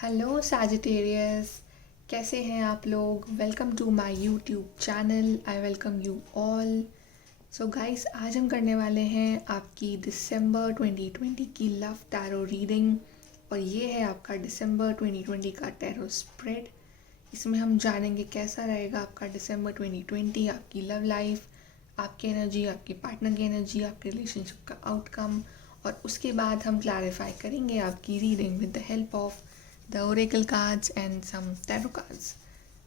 Hello Sagittarius, कैसे हैं आप लोग। Welcome to my YouTube channel. I welcome you all. So guys, आज हम करने वाले हैं आपकी दिसंबर 2020 की लव टैरो रीडिंग। और ये है आपका दिसंबर 2020 का टैरो स्प्रेड। इसमें हम जानेंगे कैसा रहेगा आपका दिसंबर 2020, आपकी लव लाइफ, आपकी एनर्जी, आपके पार्टनर की एनर्जी, आपके रिलेशनशिप का आउटकम। और उसके बाद हम क्लैरिफाई करेंगे आपकी reading with the help of the oracle cards and some tarot cards.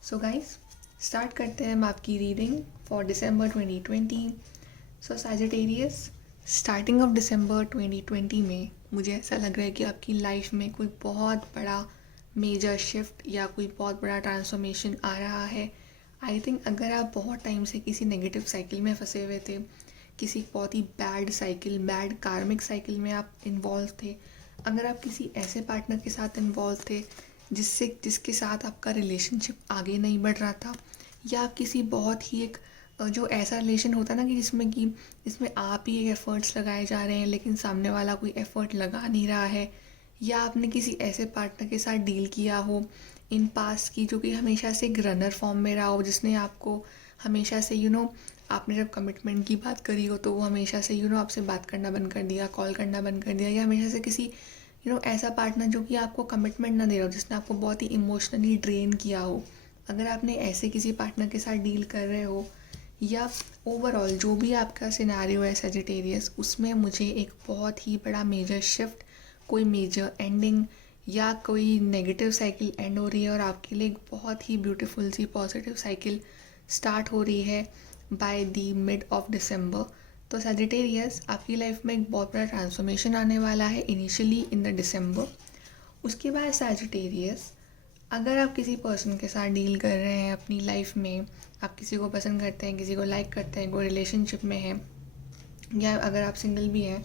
So guys, start करते हैं हम आपकी reading for December 2020। So Sagittarius, starting off December 2020 में मुझे ऐसा लग रहा है कि आपकी लाइफ में कोई बहुत बड़ा मेजर शिफ्ट या कोई बहुत बड़ा ट्रांसफॉर्मेशन आ रहा है। आई थिंक अगर आप बहुत टाइम से किसी नेगेटिव साइकिल में फंसे हुए थे, किसी बहुत ही बैड साइकिल, बैड कार्मिक साइकिल में आप इन्वॉल्व थे, अगर आप किसी ऐसे पार्टनर के साथ इन्वॉल्व थे जिसके साथ आपका रिलेशनशिप आगे नहीं बढ़ रहा था, या आप किसी बहुत ही एक जो ऐसा रिलेशन होता है ना कि जिसमें आप ही एफर्ट्स लगाए जा रहे हैं लेकिन सामने वाला कोई एफर्ट लगा नहीं रहा है, या आपने किसी ऐसे पार्टनर के साथ डील किया हो इन पास्ट की जो कि हमेशा से एक रनर फॉर्म में रहा हो, जिसने आपको हमेशा से आपने जब कमिटमेंट की बात करी हो तो वो हमेशा से आपसे बात करना बंद कर दिया, कॉल करना बंद कर दिया, या हमेशा से किसी ऐसा पार्टनर जो कि आपको कमिटमेंट ना दे रहा हो, जिसने आपको बहुत ही इमोशनली ड्रेन किया हो। अगर आपने ऐसे किसी पार्टनर के साथ डील कर रहे हो, या ओवरऑल जो भी आपका सिनेरियो है सजिटेरियस, उसमें मुझे एक बहुत ही बड़ा मेजर शिफ्ट, कोई मेजर एंडिंग या कोई नेगेटिव साइकिल एंड हो रही है और आपके लिए एक बहुत ही ब्यूटीफुल सी पॉजिटिव साइकिल स्टार्ट हो रही है बाय द मिड ऑफ दिसंबर। तो सजिटेरियस, आपकी लाइफ में एक बहुत बड़ा ट्रांसफॉर्मेशन आने वाला है इनिशियली इन द दिसंबर। उसके बाद सजिटेरियस, अगर आप किसी पर्सन के साथ डील कर रहे हैं अपनी लाइफ में, आप किसी को पसंद करते हैं, किसी को लाइक करते हैं, कोई रिलेशनशिप में है, या अगर आप सिंगल भी हैं,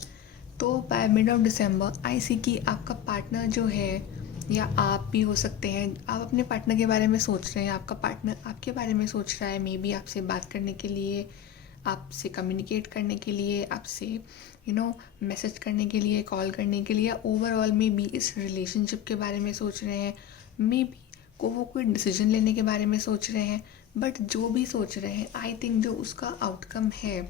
तो बाय मिड ऑफ दिसंबर आई सी कि आपका पार्टनर जो है, या आप भी हो सकते हैं, आप अपने पार्टनर के बारे में सोच रहे हैं, आपका पार्टनर आपके बारे में सोच रहा है, मे बी आपसे बात करने के लिए, आपसे कम्युनिकेट करने के लिए, आपसे मैसेज करने के लिए, कॉल करने के लिए, या ओवरऑल मे बी इस रिलेशनशिप के बारे में सोच रहे हैं, मे बी वो कोई डिसीजन लेने के बारे में सोच रहे हैं। बट जो भी सोच रहे हैं, आई थिंक जो उसका आउटकम है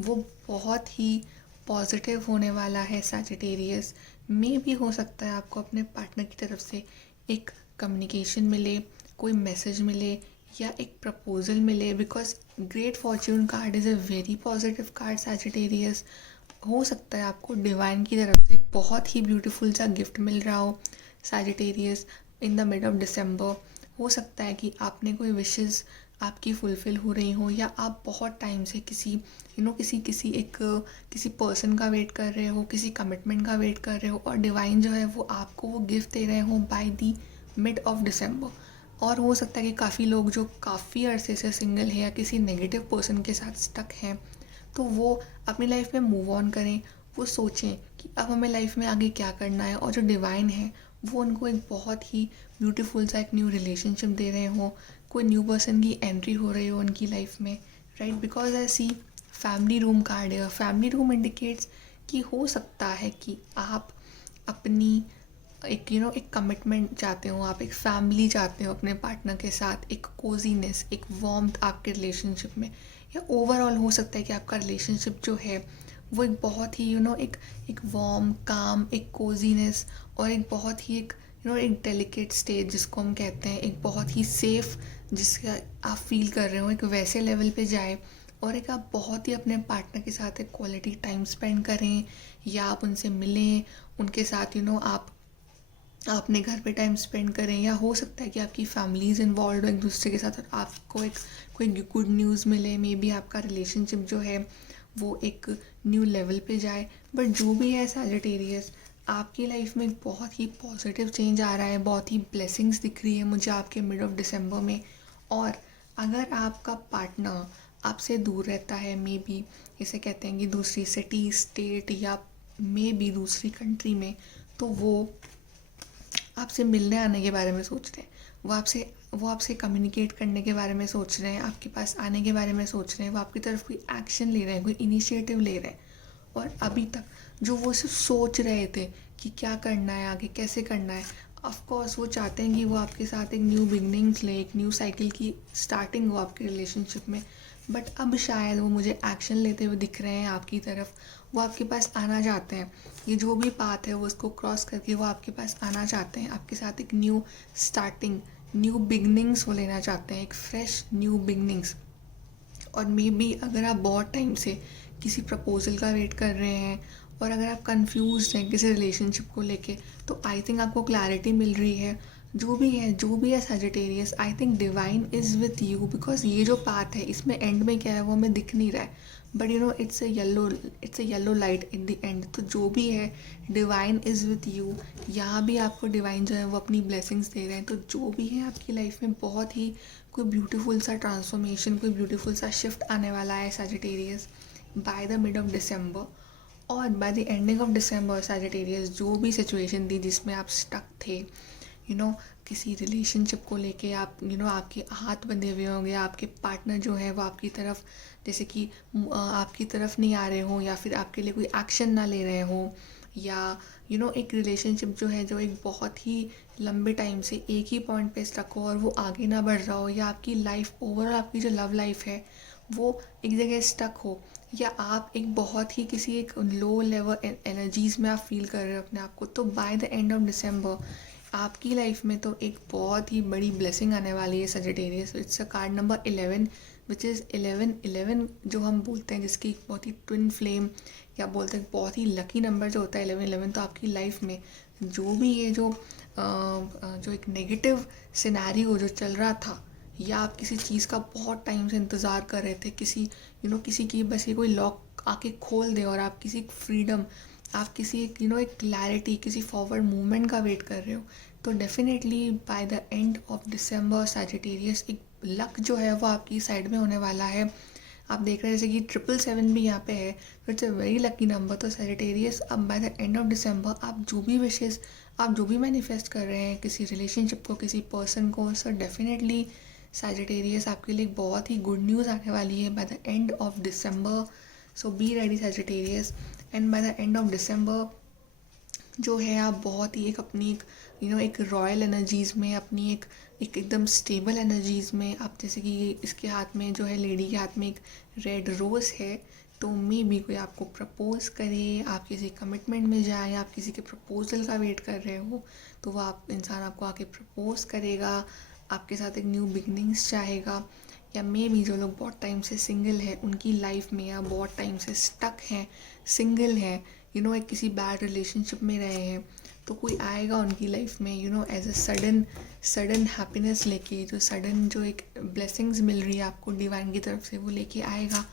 वो बहुत ही पॉजिटिव होने वाला है सैजिटेरियस। मे भी हो सकता है आपको अपने पार्टनर की तरफ से एक कम्युनिकेशन मिले, कोई मैसेज मिले, या एक प्रपोजल मिले, because great Fortune card is a very positive card Sagittarius. हो सकता है आपको डिवाइन की तरफ से एक बहुत ही ब्यूटीफुल सा गिफ्ट मिल रहा हो Sagittarius in the mid of दिसंबर। हो सकता है कि आपने कोई विशेस आपकी फुलफ़िल हो रही हो, या आप बहुत टाइम से किसी किसी पर्सन का वेट कर रहे हो, किसी कमिटमेंट का वेट कर रहे हो, और डिवाइन जो है वो आपको वो गिफ्ट दे रहे हो by the mid of December. और हो सकता है कि काफ़ी लोग जो काफ़ी अरसे से सिंगल है या किसी नेगेटिव पर्सन के साथ स्टक हैं, तो वो अपनी लाइफ में मूव ऑन करें, वो सोचें कि अब हमें लाइफ में आगे क्या करना है, और जो डिवाइन है वो उनको एक बहुत ही ब्यूटीफुल सा एक न्यू रिलेशनशिप दे रहे हो, कोई न्यू पर्सन की एंट्री हो रही हो उनकी लाइफ में, right. Because I see family room card है। फैमिली रूम इंडिकेट्स कि हो सकता है कि आप अपनी एक कमिटमेंट चाहते हो, आप एक फैमिली चाहते हो अपने पार्टनर के साथ, एक कोजीनेस, एक वार्मथ आपके रिलेशनशिप में, या ओवरऑल हो सकता है कि आपका रिलेशनशिप जो है वो एक बहुत ही एक वार्म, काम, एक कोजीनेस, और एक बहुत ही एक डेलिकेट स्टेज जिसको हम कहते हैं, एक बहुत ही सेफ जिसका आप फील कर रहे हो, एक वैसे लेवल पे जाए, और एक आप बहुत ही अपने पार्टनर के साथ एक क्वालिटी टाइम स्पेंड करें, या आप उनसे मिलें, उनके साथ आप अपने घर पे टाइम स्पेंड करें, या हो सकता है कि आपकी फैमिलीज इन्वॉल्व हो एक दूसरे के साथ और आपको एक कोई गुड न्यूज़ मिले, मे बी आपका रिलेशनशिप जो है वो एक न्यू लेवल पे जाए। बट जो भी है सैजिटेरियस, आपकी लाइफ में एक बहुत ही पॉजिटिव चेंज आ रहा है, बहुत ही ब्लेसिंग्स दिख रही है मुझे आपके मिड ऑफ दिसंबर में। और अगर आपका पार्टनर आपसे दूर रहता है, मे बी इसे कहते हैं कि दूसरी सिटी, स्टेट, या मे बी दूसरी कंट्री में, तो वो आपसे मिलने आने के बारे में सोच रहे हैं, वो आपसे कम्युनिकेट करने के बारे में सोच रहे हैं, आपके पास आने के बारे में सोच रहे हैं, वो आपकी तरफ कोई एक्शन ले रहे हैं, कोई इनिशिएटिव ले रहे हैं। और अभी तक जो वो सिर्फ सोच रहे थे कि क्या करना है, आगे कैसे करना है, ऑफ कोर्स वो चाहते हैं कि वो आपके साथ एक न्यू बिगनिंग्स ले, एक न्यू साइकिल की स्टार्टिंग हो आपके रिलेशनशिप में। बट अब शायद वो मुझे एक्शन लेते हुए दिख रहे हैं आपकी तरफ, वो आपके पास आना चाहते हैं। ये जो भी पाथ है वो उसको क्रॉस करके वो आपके पास आना चाहते हैं, आपके साथ एक न्यू स्टार्टिंग, न्यू बिगनिंग्स वो लेना चाहते हैं, एक फ्रेश न्यू बिगनिंग्स। और मे बी अगर आप बहुत टाइम से किसी प्रपोज़ल का वेट कर रहे हैं और अगर आप कंफ्यूज हैं किसी रिलेशनशिप को लेके, तो आई थिंक आपको क्लैरिटी मिल रही है। जो भी है Sagittarius, I think divine is with you, because ये जो पाथ है इसमें एंड में क्या है वो हमें दिख नहीं रहा है, but you know it's a yellow light in the end. तो जो भी है डिवाइन इज़ विथ यू। यहाँ भी आपको डिवाइन जो है वो अपनी ब्लेसिंग्स दे रहे हैं। तो जो भी है आपकी लाइफ में बहुत ही कोई ब्यूटीफुल सा ट्रांसफॉर्मेशन, कोई ब्यूटीफुल सा शिफ्ट आने वाला है Sagittarius by the mid of December. और by the ending of December Sagittarius, जो भी सिचुएशन थी जिसमें आप स्टक थे, किसी रिलेशनशिप को लेके आप आपके हाथ बंधे हुए होंगे, आपके पार्टनर जो है वो आपकी तरफ जैसे कि आपकी तरफ नहीं आ रहे हो, या फिर आपके लिए कोई एक्शन ना ले रहे हो, या एक रिलेशनशिप जो है जो एक बहुत ही लंबे टाइम से एक ही पॉइंट पे स्टक हो और वो आगे ना बढ़ रहा हो, या आपकी लाइफ ओवरऑल आपकी जो लव लाइफ है वो एक जगह स्टक हो, या आप एक बहुत ही किसी एक लो लेवल एनर्जीज़ में आप फील कर रहे हो अपने आप को। तो bye the end of December आपकी लाइफ में तो एक बहुत ही बड़ी ब्लेसिंग आने वाली है Sagittarius. It's a card number 11 which is 11 जो हम बोलते हैं, जिसकी बहुत ही ट्विन फ्लेम या बोलते हैं बहुत ही लकी नंबर जो होता है 11। तो आपकी लाइफ में जो भी ये जो एक नेगेटिव सिनेरियो जो चल रहा था, या आप किसी चीज़ का बहुत टाइम से इंतज़ार कर रहे थे, किसी की बस ये कोई लॉक आके खोल दे और आप किसी फ्रीडम, आप किसी एक क्लैरिटी, किसी फॉरवर्ड मूवमेंट का वेट कर रहे हो, तो definitely bye the end of December Sagittarius एक लक जो है वो आपकी साइड में होने वाला है। आप देख रहे हैं जैसे कि 777 भी यहाँ पे है, तो it's a very lucky number. तो सजिटेरियस अब bye the end of December आप जो भी विशेज़, आप जो भी मैनिफेस्ट कर रहे हैं किसी रिलेशनशिप को, किसी पर्सन को, सो डेफिनेटली सजिटेरियस आपके लिए बहुत ही गुड न्यूज़ आने वाली है bye the end of December. So be ready Sagittarius. And bye the end of December जो है आप बहुत ही एक अपनी एक रॉयल एनर्जीज़ में, अपनी एक एकदम स्टेबल एनर्जीज़ में, आप जैसे कि इसके हाथ में जो है, लेडी के हाथ में एक रेड रोज़ है, तो मे बी कोई आपको प्रपोज़ करे, आप किसी कमिटमेंट में जाए, आप किसी के प्रपोजल का वेट कर रहे हो, तो वो इंसान आपको आके प्रपोज़ करेगा, आपके साथ एक न्यू बिगनिंग्स चाहेगा। या मे बी जो लोग बहुत टाइम से सिंगल है उनकी लाइफ में, या बहुत टाइम से स्टक हैं, सिंगल हैं, एक किसी बैड रिलेशनशिप में रहे हैं, तो कोई आएगा उनकी लाइफ में एज अ सडन हैप्पीनेस लेके, जो एक ब्लेसिंग्स मिल रही है आपको डिवाइन की तरफ से, वो लेके आएगा।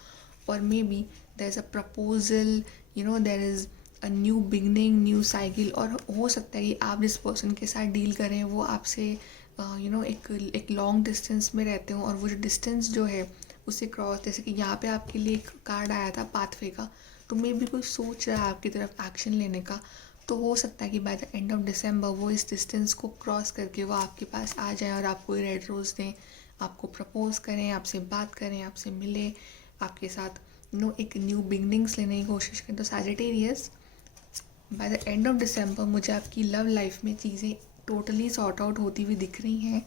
और maybe there is a proposal, there is a new beginning, new cycle. और हो सकता है कि आप जिस पर्सन के साथ डील करें वो आपसे एक लॉन्ग डिस्टेंस में रहते हो, और वो जो डिस्टेंस जो है उसे क्रॉस, जैसे कि यहाँ पे आपके लिए एक कार्ड आया था पाथवे का, तो मे भी कोई सोच रहा है आपकी तरफ एक्शन लेने का, तो हो सकता है कि bye the end of December वो इस डिस्टेंस को क्रॉस करके वो आपके पास आ जाए और आपको रेड रोज़ दें, आपको प्रपोज़ करें, आपसे बात करें, आपसे मिले, आपके साथ एक न्यू बिगनिंग्स लेने की कोशिश करें। तो Sagittarius by the end of December मुझे आपकी लव लाइफ में चीज़ें टोटली सॉर्ट आउट होती हुई दिख रही हैं।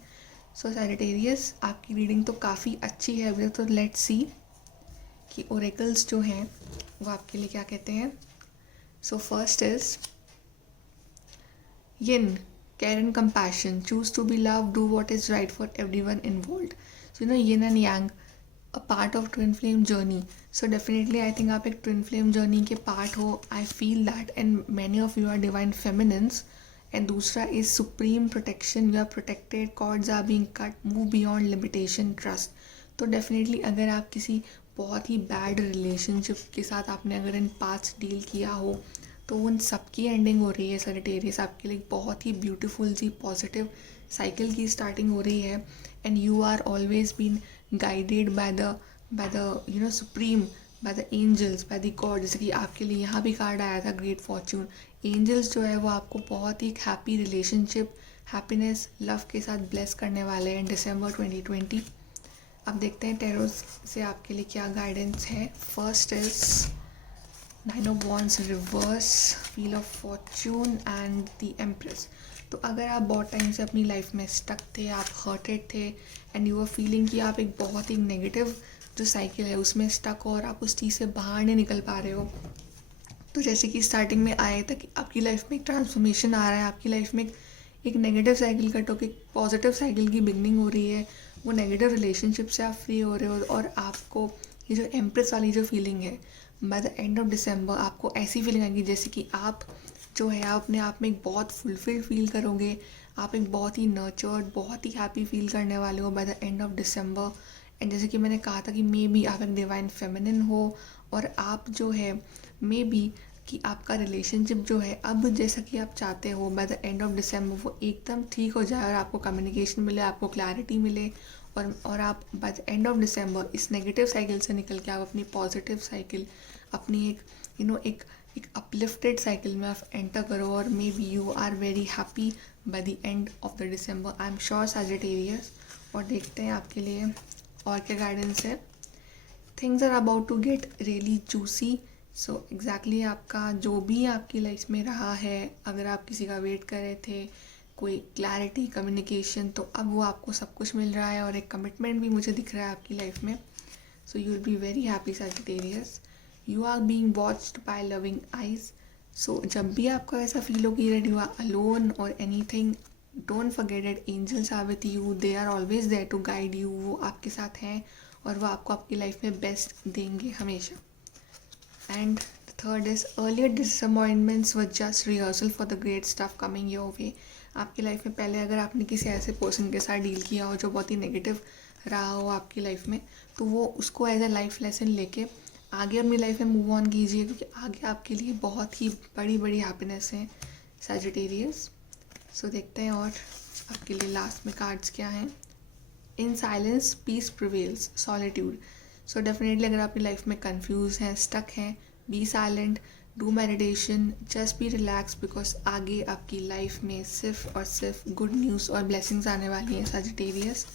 सो सजिटेरियस आपकी रीडिंग तो काफ़ी अच्छी है अभी तक। तो लेट्स सी कि ओरेकल्स जो हैं वो आपके लिए क्या कहते हैं। So first is Yin, care and compassion, choose to be loved, do what is right for everyone involved. So yin and yang, a part of twin flame journey. So definitely I think आप एक twin flame journey के part हो, I feel that, and many of you are divine feminines. And दूसरा is supreme protection, you are protected, cords are being cut, move beyond limitation, trust. तो definitely अगर आप किसी बहुत ही बैड रिलेशनशिप के साथ आपने अगर इन पास्ट डील किया हो, तो उन सब की एंडिंग हो रही है सजिटेरियस। आपके लिए बहुत ही ब्यूटीफुल सी पॉजिटिव साइकिल की स्टार्टिंग हो रही है। And you are always been guided by the supreme, by the angels, by the God. जैसे कि आपके लिए यहाँ भी कार्ड आया था ग्रेट फॉर्च्यून। एंजल्स जो है वो आपको बहुत ही हैप्पी रिलेशनशिप, हैप्पीनेस, लव के साथ ब्लेस करने वाले हैं दिसंबर 2020। अब देखते हैं टैरो से आपके लिए क्या गाइडेंस है। First is Nine of Wands reverse, Wheel of Fortune and the Empress. तो अगर आप बहुत टाइम से अपनी लाइफ में स्टक थे, आप हर्टेड थे एंड यू आर फीलिंग कि आप एक बहुत ही नेगेटिव जो साइकिल है उसमें स्टक हो और आप उस चीज़ से बाहर नहीं निकल पा रहे हो, तो जैसे कि स्टार्टिंग में आए था कि आपकी लाइफ में एक ट्रांसफॉर्मेशन आ रहा है, आपकी लाइफ में एक नेगेटिव साइकिल कट होकर एक पॉजिटिव साइकिल की बिगनिंग हो रही है, वो नेगेटिव रिलेशनशिप से आप फ्री हो रहे हो और आपको ये जो एम्प्रेस वाली जो फीलिंग है, bye the end of December आपको ऐसी फीलिंग आएगी जैसे कि आप जो है आप अपने आप में एक बहुत फुलफिल्ड फील करोगे, आप एक बहुत ही नर्चर्ड, बहुत ही हैप्पी फील करने वाले हो bye the end of December. And जैसे कि मैंने कहा था कि मे बी आप एक डिवाइन फेमिनिन हो और आप जो है मे बी कि आपका रिलेशनशिप जो है अब जैसा कि आप चाहते हो bye the end of December वो एकदम ठीक हो जाए और आपको कम्युनिकेशन मिले, आपको क्लैरिटी मिले और आप bye the end of December इस नेगेटिव साइकिल से निकल के आप अपनी पॉजिटिव साइकिल, अपनी एक एक अपलिफ्टेड साइकिल में आप एंटर करो और maybe you are very happy by the end of the December. I am sure Sagittarius. और देखते हैं आपके लिए और क्या गाइडेंस है। Things are about to get really juicy. So exactly आपका जो भी आपकी लाइफ में रहा है, अगर आप किसी का वेट कर रहे थे, कोई क्लैरिटी, कम्युनिकेशन, तो अब वो आपको सब कुछ मिल रहा है और एक कमिटमेंट भी मुझे दिख रहा है आपकी लाइफ में। So you will be very happy Sagittarius. You are being watched by loving eyes. So जब भी आपको ऐसा फील हो कि यू आर अलोन और anything, don't forget that angels are with you, they are always there to guide you. वो आपके साथ हैं और वो आपको आपकी लाइफ में बेस्ट देंगे हमेशा। And third is earlier disappointments were just rehearsal for the great stuff coming your way. आपकी लाइफ में पहले अगर आपने किसी ऐसे पर्सन के साथ डील किया हो जो बहुत ही नेगेटिव रहा हो आपकी लाइफ में, तो वो उसको एज अ लाइफ लेसन लेके आगे अपनी लाइफ में मूव ऑन कीजिए, क्योंकि आगे आपके लिए बहुत ही बड़ी बड़ी हैप्पीनेस है सजिटेरियस। सो देखते हैं और आपके लिए लास्ट में कार्ड्स क्या हैं। In silence peace prevails, solitude. So definitely अगर आपकी लाइफ में कंफ्यूज हैं, स्टक हैं, be silent, do meditation, just be relax, because आगे आपकी लाइफ में सिर्फ और सिर्फ गुड न्यूज़ और ब्लेसिंग्स आने वाली हैं Sagittarius.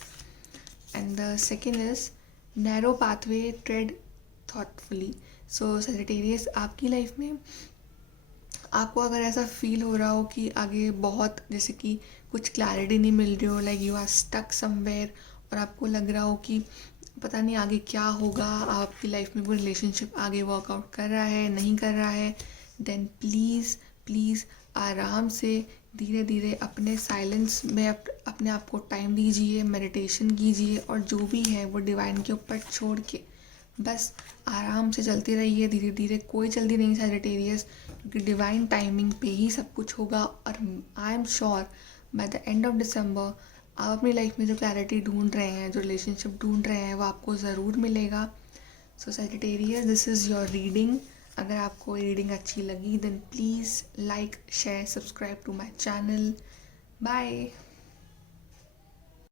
And the second is narrow pathway, trade thoughtfully. So Sagittarius आपकी लाइफ में आपको अगर ऐसा फील हो रहा हो कि आगे बहुत जैसे कि कुछ क्लैरिटी नहीं मिल रही हो, like you are stuck somewhere, और आपको लग रहा हो कि पता नहीं आगे क्या होगा, आपकी लाइफ में कोई रिलेशनशिप आगे वर्कआउट कर रहा है नहीं कर रहा है, देन प्लीज़ आराम से धीरे धीरे अपने साइलेंस में अपने आप को टाइम दीजिए, मेडिटेशन कीजिए और जो भी है वो डिवाइन के ऊपर छोड़ के बस आराम से चलते रहिए धीरे धीरे। कोई जल्दी नहीं सजिटेरियस, क्योंकि डिवाइन टाइमिंग पे ही सब कुछ होगा। और आई am sure bye the end of December आप अपनी लाइफ में जो क्लैरिटी ढूंढ रहे हैं, जो रिलेशनशिप ढूंढ रहे हैं, वो आपको ज़रूर मिलेगा। So Sagittarius, this is your reading. अगर आपको ये रीडिंग अच्छी लगी then please like, share, subscribe to my channel. Bye.